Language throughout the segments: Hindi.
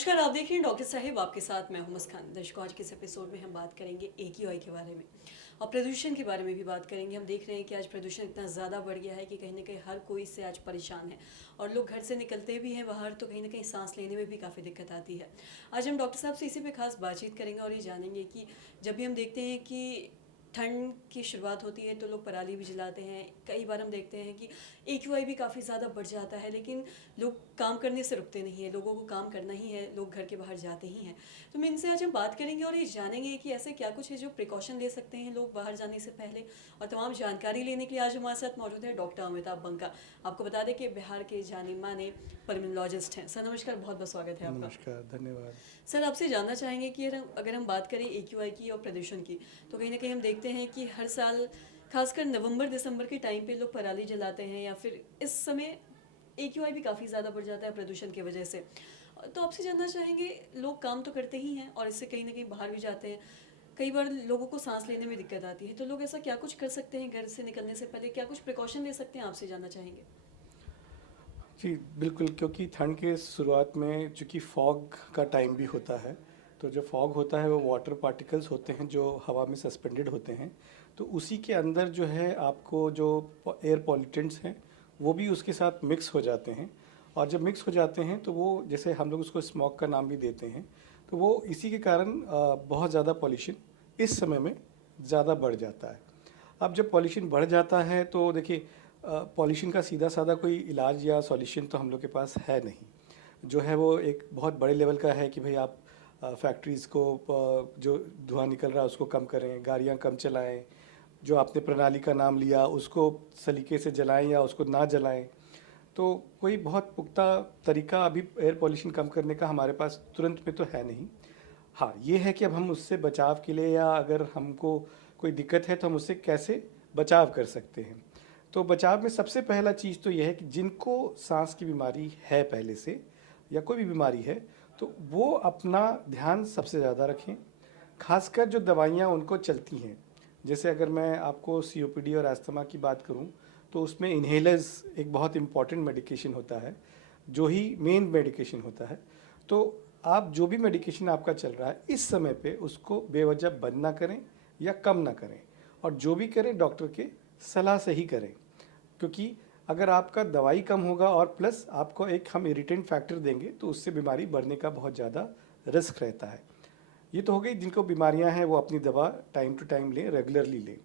नमस्कार, आप देख रहे हैं डॉक्टर साहिब, आपके साथ मैं हूं मुस्कान। दर्शकों, आज के इस एपिसोड में हम बात करेंगे AQI के बारे में और प्रदूषण के बारे में भी बात करेंगे। हम देख रहे हैं कि आज प्रदूषण इतना ज़्यादा बढ़ गया है कि कहीं ना कहीं हर कोई इससे आज परेशान है और लोग घर से निकलते भी हैं बाहर तो कहीं ना कहीं सांस लेने में भी काफ़ी दिक्कत आती है। आज हम डॉक्टर साहब से इसी पे खास बातचीत करेंगे और ये जानेंगे कि जब भी हम देखते हैं कि ठंड की शुरुआत होती है तो लोग पराली भी जलाते हैं। कई बार हम देखते हैं कि AQI भी काफ़ी ज़्यादा बढ़ जाता है, लेकिन लोग काम करने से रुकते नहीं है। लोगों को काम करना ही है, लोग घर के बाहर जाते ही हैं। तो मैं इनसे आज हम बात करेंगे और ये जानेंगे कि ऐसे क्या कुछ है जो प्रिकॉशन ले सकते हैं लोग बाहर जाने से पहले। और तमाम जानकारी लेने के लिए आज हमारे साथ मौजूद है डॉक्टर अमिताभ बंका। आपको बता दें कि बिहार के जाने माने पल्मोनोलॉजिस्ट हैं। सर नमस्कार, बहुत बहुत स्वागत है आपका। नमस्कार, धन्यवाद। सर आपसे जानना चाहेंगे कि अगर हम बात करें AQI की और प्रदूषण की, तो कहीं ना कहीं हम देखते हैं कि हर साल खासकर नवंबर दिसंबर के टाइम पे लोग पराली जलाते हैं या फिर इस समय AQI भी काफ़ी ज़्यादा बढ़ जाता है प्रदूषण की वजह से। तो आपसे जानना चाहेंगे, लोग काम तो करते ही हैं और इससे कहीं ना कहीं बाहर भी जाते हैं। कई बार लोगों को सांस लेने में दिक्कत आती है, तो लोग ऐसा क्या कुछ कर सकते हैं घर से निकलने से पहले, क्या कुछ प्रिकॉशन ले सकते हैं, आपसे जानना चाहेंगे। जी, बिल्कुल, क्योंकि ठंड के शुरुआत में चूँकि फॉग का टाइम भी होता है, तो जो फॉग होता है वो वाटर पार्टिकल्स होते हैं जो हवा में सस्पेंडेड होते हैं। तो उसी के अंदर जो है आपको जो एयर पॉल्यूटेंट्स हैं वो भी उसके साथ मिक्स हो जाते हैं, और जब मिक्स हो जाते हैं तो वो, जैसे हम लोग उसको स्मॉग का नाम भी देते हैं, तो वो इसी के कारण बहुत ज़्यादा पॉल्यूशन इस समय में ज़्यादा बढ़ जाता है। अब जब पॉल्यूशन बढ़ जाता है तो देखिए, पॉल्यूशन का सीधा साधा कोई इलाज या सॉल्यूशन तो हम लोग के पास है नहीं। जो है वो एक बहुत बड़े लेवल का है कि भाई आप फैक्ट्रीज़ को जो धुआं निकल रहा है उसको कम करें, गाड़ियाँ कम चलाएं, जो आपने प्रणाली का नाम लिया उसको सलीके से जलाएं या उसको ना जलाएं। तो कोई बहुत पुख्ता तरीका अभी एयर पॉल्यूशन कम करने का हमारे पास तुरंत में तो है नहीं। हाँ, ये है कि अब हम उससे बचाव के लिए, या अगर हमको कोई दिक्कत है तो हम उससे कैसे बचाव कर सकते हैं। तो बचाव में सबसे पहला चीज़ तो यह है कि जिनको सांस की बीमारी है पहले से, या कोई भी बीमारी है, तो वो अपना ध्यान सबसे ज़्यादा रखें। खासकर जो दवाइयाँ उनको चलती हैं, जैसे अगर मैं आपको COPD और अस्थमा की बात करूं, तो उसमें इन्हेलर्स एक बहुत इम्पॉर्टेंट मेडिकेशन होता है, जो ही मेन मेडिकेशन होता है। तो आप जो भी मेडिकेशन आपका चल रहा है इस समय पे उसको बेवजह बंद ना करें या कम ना करें, और जो भी करें डॉक्टर के सलाह से ही करें। क्योंकि अगर आपका दवाई कम होगा और प्लस आपको एक हम इरिटेंट फैक्टर देंगे तो उससे बीमारी बढ़ने का बहुत ज़्यादा रिस्क रहता है। ये तो हो गई जिनको बीमारियां हैं वो अपनी दवा टाइम टू टाइम लें, रेगुलरली लें।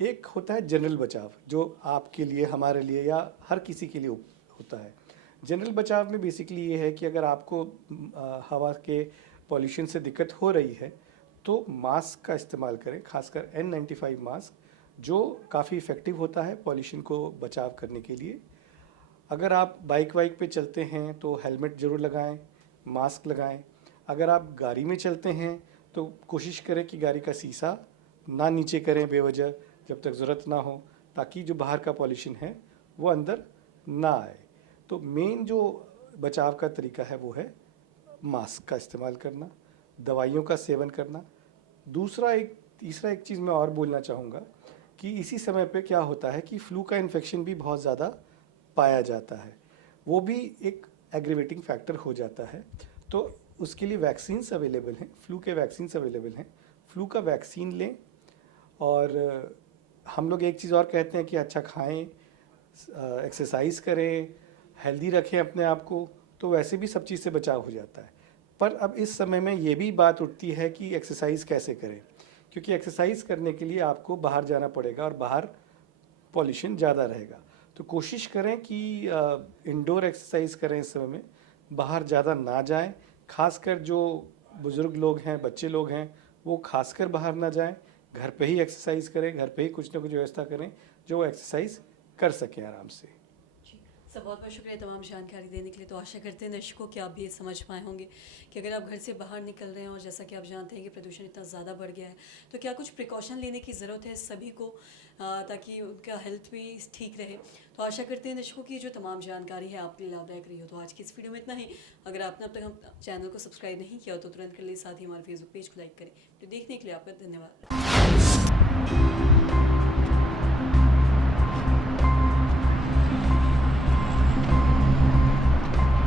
एक होता है जनरल बचाव, जो आपके लिए, हमारे लिए या हर किसी के लिए होता है। जनरल बचाव में बेसिकली ये है कि अगर आपको हवा के पॉल्यूशन से दिक्कत हो रही है तो मास्क का इस्तेमाल करें, खासकर N95 मास्क, जो काफ़ी इफ़ेक्टिव होता है पॉल्यूशन को बचाव करने के लिए। अगर आप बाइक वाइक पे चलते हैं तो हेलमेट ज़रूर लगाएं, मास्क लगाएं। अगर आप गाड़ी में चलते हैं तो कोशिश करें कि गाड़ी का शीशा ना नीचे करें बेवजह, जब तक ज़रूरत ना हो, ताकि जो बाहर का पॉल्यूशन है वो अंदर ना आए। तो मेन जो बचाव का तरीका है वो है मास्क का इस्तेमाल करना, दवाइयों का सेवन करना। तीसरा एक चीज़ मैं और बोलना चाहूँगा कि इसी समय पे क्या होता है कि फ्लू का इन्फेक्शन भी बहुत ज़्यादा पाया जाता है, वो भी एक एग्रीवेटिंग फैक्टर हो जाता है। तो उसके लिए वैक्सीन्स अवेलेबल हैं, फ्लू के वैक्सीन्स अवेलेबल हैं, फ्लू का वैक्सीन लें। और हम लोग एक चीज़ और कहते हैं कि अच्छा खाएं, एक्सरसाइज करें, हेल्दी रखें अपने आप को, तो वैसे भी सब चीज़ से बचाव हो जाता है। पर अब इस समय में ये भी बात उठती है कि एक्सरसाइज कैसे करें, क्योंकि एक्सरसाइज करने के लिए आपको बाहर जाना पड़ेगा और बाहर पॉल्यूशन ज़्यादा रहेगा। तो कोशिश करें कि इंडोर एक्सरसाइज करें इस समय में, बाहर ज़्यादा ना जाएं। खासकर जो बुज़ुर्ग लोग हैं, बच्चे लोग हैं, वो खासकर बाहर ना जाएं, घर पे ही एक्सरसाइज करें, घर पे ही कुछ ना कुछ व्यवस्था करें जो एक्सरसाइज कर सकें आराम से। सर बहुत बहुत शुक्रिया तमाम जानकारी देने के लिए। तो आशा करते हैं दर्शकों कि आप भी समझ पाए होंगे कि अगर आप घर से बाहर निकल रहे हैं और जैसा कि आप जानते हैं कि प्रदूषण इतना ज़्यादा बढ़ गया है, तो क्या कुछ प्रिकॉशन लेने की ज़रूरत है सभी को, ताकि उनका हेल्थ भी ठीक रहे। तो आशा करते हैं दर्शकों की जो तमाम जानकारी है आपके लिए लाभदायक रही हो। तो आज की इस वीडियो में इतना ही। अगर आपने अब तक हम चैनल को सब्सक्राइब नहीं किया हो तो तुरंत कर लिए, साथ ही हमारे फेसबुक पेज को लाइक करें। तो देखने के लिए आपका धन्यवाद।